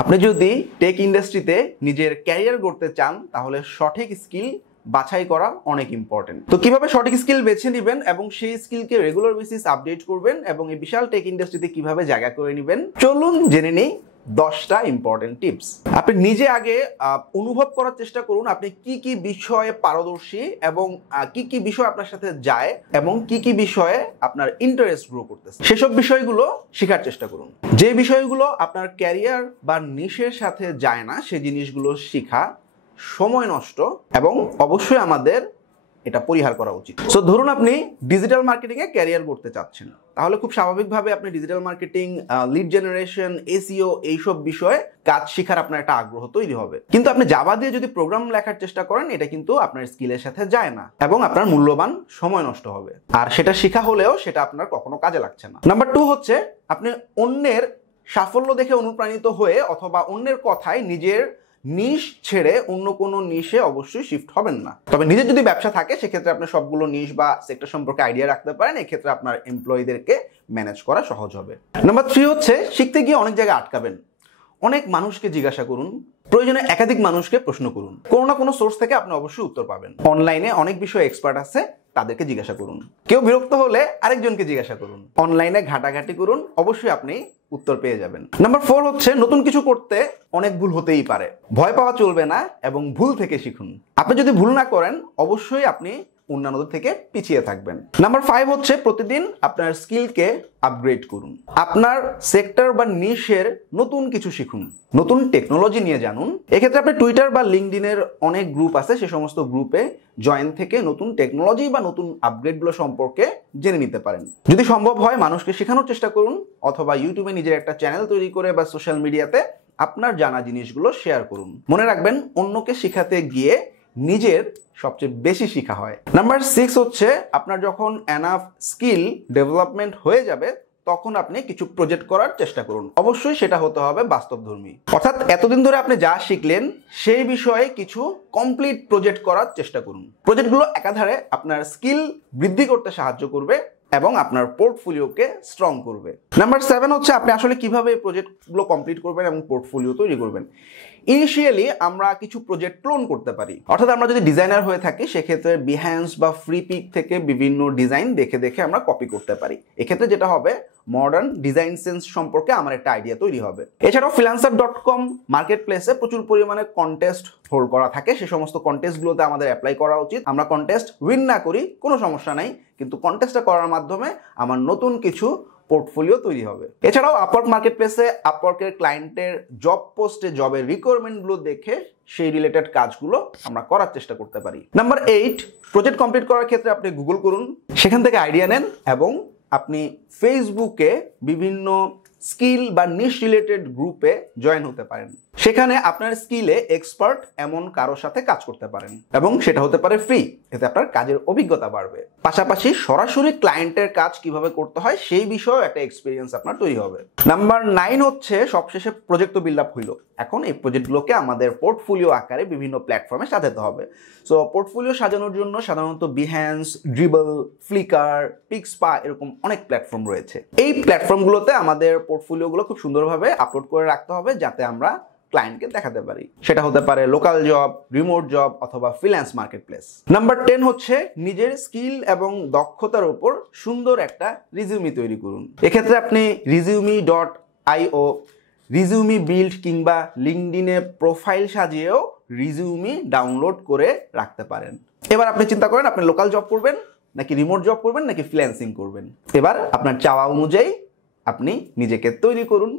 আপনি যদি টেক ইন্ডাস্ট্রিতে নিজের ক্যারিয়ার গড়তে চান তাহলে সঠিক স্কিল বাছাই করা অনেক ইম্পর্টেন্ট। তো কিভাবে সঠিক স্কিল বেছে নেবেন এবং সেই স্কিলকে রেগুলার বেসিস আপডেট করবেন এবং এই বিশাল টেক ইন্ডাস্ট্রিতে কিভাবে জায়গা করে নেবেন, চলুন জেনে নেই 10টা ইম্পর্টেন্ট টিপস। আপনি নিজে আগে অনুভব করার চেষ্টা করুন আপনি কি কি বিষয়ে পারদর্শী এবং কি কি বিষয় আপনার সাথে যায় এবং কি কি বিষয়ে আপনার ইন্টারেস্ট গ্রো করতেছে, সেসব বিষয়গুলো শেখার চেষ্টা করুন। যে বিষয়গুলো আপনার ক্যারিয়ার বা নিশের সাথে যায় না সেই জিনিসগুলো শেখা সময় নষ্ট এবং অবশ্যই আমাদের এটা পরিহার করা উচিত। সো ধরুন আপনি ডিজিটাল মার্কেটিং এ ক্যারিয়ার করতে চাচ্ছেন, তাহলে খুব স্বাভাবিকভাবে আপনি digital marketing, lead generation, SEO এইসব বিষয়ে কাজ শেখার আপনার একটা আগ্রহ তৈরি হবে। কিন্তু আপনি জাভা দিয়ে যদি প্রোগ্রাম লেখার চেষ্টা করেন, এটা কিন্তু আপনার স্কিলের সাথে যায় না এবং আপনার মূল্যবান সময় নষ্ট হবে, আর সেটা শেখা হলেও সেটা আপনার কখনো কাজে লাগছে না। নাম্বার 2 হচ্ছে আপনি অন্যের সাফল্য দেখে অনুপ্রাণিত হয়ে অথবা অন্যের কথায় নিজের নিশ ছেড়ে অন্য কোনো নিশে অবশ্যই শিফট হবেন না। তবে নিজের যদি ব্যবসা থাকে সেক্ষেত্রে আপনি সবগুলো নিশ বা সেক্টর সম্পর্কে আইডিয়া রাখতে পারেন, এক্ষেত্রে আপনার এমপ্লয়ীদেরকে ম্যানেজ করা সহজ হবে। নাম্বার 3 হচ্ছে শিখতে গিয়ে অনেক জায়গায় আটকাবেন। অনেক মানুষকে জিজ্ঞাসা করুন, প্রয়োজনে একাধিক মানুষকে প্রশ্ন করুন, কোনো না কোনো সোর্স থেকে আপনি অবশ্যই উত্তর পাবেন। অনলাইনে অনেক বিষয়ে এক্সপার্ট আছে, তাদেরকে জিজ্ঞাসা করুন। কেউ বিরক্ত হলে আরেকজনকে জিজ্ঞাসা করুন। অনলাইনে ঘাটাঘাটি করুন, অবশ্যই আপনি উত্তর পেয়ে যাবেন। নাম্বার 4 হচ্ছে নতুন কিছু করতে অনেক ভুল হতেই পারে, ভয় পাওয়া চলবে না এবং ভুল থেকে শিখুন। আপনি যদি ভুল না করেন অবশ্যই আপনি অন্যান্যদের থেকে পিছিয়ে থাকবেন। নাম্বার 5 হচ্ছে প্রতিদিন আপনার স্কিলকে আপগ্রেড করুন। আপনার সেক্টর বা নিশের নতুন কিছু শিখুন, নতুন টেকনোলজি নিয়ে জানুন। এক্ষেত্রে আপনি টুইটার বা লিঙ্কডইনের অনেক গ্রুপ আছে, সে সমস্ত গ্রুপে জয়েন থেকে নতুন টেকনোলজি বা নতুন আপগ্রেডগুলো সম্পর্কে জেনে নিতে পারেন। যদি সম্ভব হয় মানুষকে শেখানোর চেষ্টা করুন, অথবা ইউটিউবে নিজের একটা চ্যানেল তৈরি করে বা সোশ্যাল মিডিয়াতে আপনার জানা জিনিসগুলো শেয়ার করুন। মনে রাখবেন অন্যকে শেখাতে গিয়ে নিজের সবচেয়ে বেশি শেখা হয়। নাম্বার 6 হচ্ছে আপনার যখন এনাফ স্কিল ডেভেলপমেন্ট হয়ে যাবে তখন আপনি কিছু প্রজেক্ট করার চেষ্টা করুন। অবশ্যই সেটা হতে হবে বাস্তবধর্মী, অর্থাৎ এতদিন ধরে আপনি যা শিখলেন সেই বিষয়ে কিছু কমপ্লিট প্রজেক্ট করার চেষ্টা করুন। প্রজেক্টগুলো একাধারে আপনার স্কিল বৃদ্ধি করতে সাহায্য করবে এবং আপনার পোর্টফোলিওকে স্ট্রং করবে। নাম্বার 7 হচ্ছে আপনি আসলে কিভাবে প্রজেক্টগুলো কমপ্লিট করবেন এবং পোর্টফোলিও তৈরি করবেন। ইনিশিয়ালি আমরা কিছু প্রজেক্ট ক্লোন করতে পারি, অর্থাৎ আমরা যদি ডিজাইনার হয়ে থাকি সেক্ষেত্রে বিহ্যান্স বা ফ্রি পিক থেকে বিভিন্ন ডিজাইন দেখে দেখে আমরা কপি করতে পারি। এক্ষেত্রে যেটা হবে মডার্ন ডিজাইন সেন্স সম্পর্কে আমার একটা আইডিয়া তৈরি হবে। এছাড়াও freelancer.com মার্কেট প্লেসে প্রচুর পরিমাণে কন্টেস্ট হোল্ড করা থাকে, সে সমস্ত কন্টেস্টগুলোতে আমাদের অ্যাপ্লাই করা উচিত। আমরা কন্টেস্ট উইন না করি কোনো সমস্যা নাই, কিন্তু কন্টেস্টটা করার মাধ্যমে আমার নতুন কিছু পোর্টফোলিও তৈরি হবে। এছাড়াও আপওয়ার্ক মার্কেট প্লেসে আপওয়ার্কের ক্লায়েন্টের জব পোস্টে জবের রিকোয়ারমেন্টগুলো দেখে সেই রিলেটেড কাজগুলো আমরা করার চেষ্টা করতে পারি। নাম্বার 8 প্রজেক্ট কমপ্লিট করার ক্ষেত্রে আপনি গুগল করুন, সেখান থেকে আইডিয়া নেন এবং আপনি ফেসবুকে বিভিন্ন স্কিল বা নিশ রিলেটেড গ্রুপে জয়েন হতে পারেন। সেখানে আপনার স্কিলে এক্সপার্ট এমন কারোর সাথে কাজ করতে পারেন এবং সেটা হতে পারে ফ্রি, এতে আপনার কাজের অভিজ্ঞতা বাড়বে। পাশাপাশি সরাসরি ক্লায়েন্টের কাজ কিভাবে করতে হয় সেই বিষয়েও একটা এক্সপিরিয়েন্স আপনার তৈরি হবে। নাম্বার 9 হচ্ছে সবশেষে প্রজেক্ট তো বিল্ড আপ হইল, এখন এই প্রজেক্টগুলোকে আমাদের পোর্টফোলিও আকারে বিভিন্ন প্ল্যাটফর্মে সাজাতে হবে। সো পোর্টফোলিও সাজানোর জন্য সাধারণত বিহ্যান্স, ড্রিবল, ফ্লিকার, পিক্সপা এরকম অনেক প্ল্যাটফর্ম রয়েছে। এই প্ল্যাটফর্মগুলোতে আমাদের পোর্টফোলিওগুলো খুব সুন্দরভাবে আপলোড করে রাখতে হবে যাতে আমরা ক্লায়েন্টকে দেখাতে পারি। সেটা হতে পারে লোকাল জব, রিমোট জব অথবা ফ্রিল্যান্স মার্কেট প্লেস। নাম্বার 10 হচ্ছে নিজের স্কিল এবং দক্ষতার উপর সুন্দর একটা রিজিউমি তৈরি করুন। এক্ষেত্রে আপনি resume.io, রিজিউমি বিল্ড কিংবা লিঙ্কডইনে প্রোফাইল সাজিয়েও রিজিউমি ডাউনলোড করে রাখতে পারেন। এবার আপনি চিন্তা করেন আপনি লোকাল জব করবেন নাকি রিমোট জব করবেন নাকি ফ্রিল্যান্সিং করবেন। এবার আপনার চাওয়া অনুযায়ী আপনি নিজেকে তৈরি করুন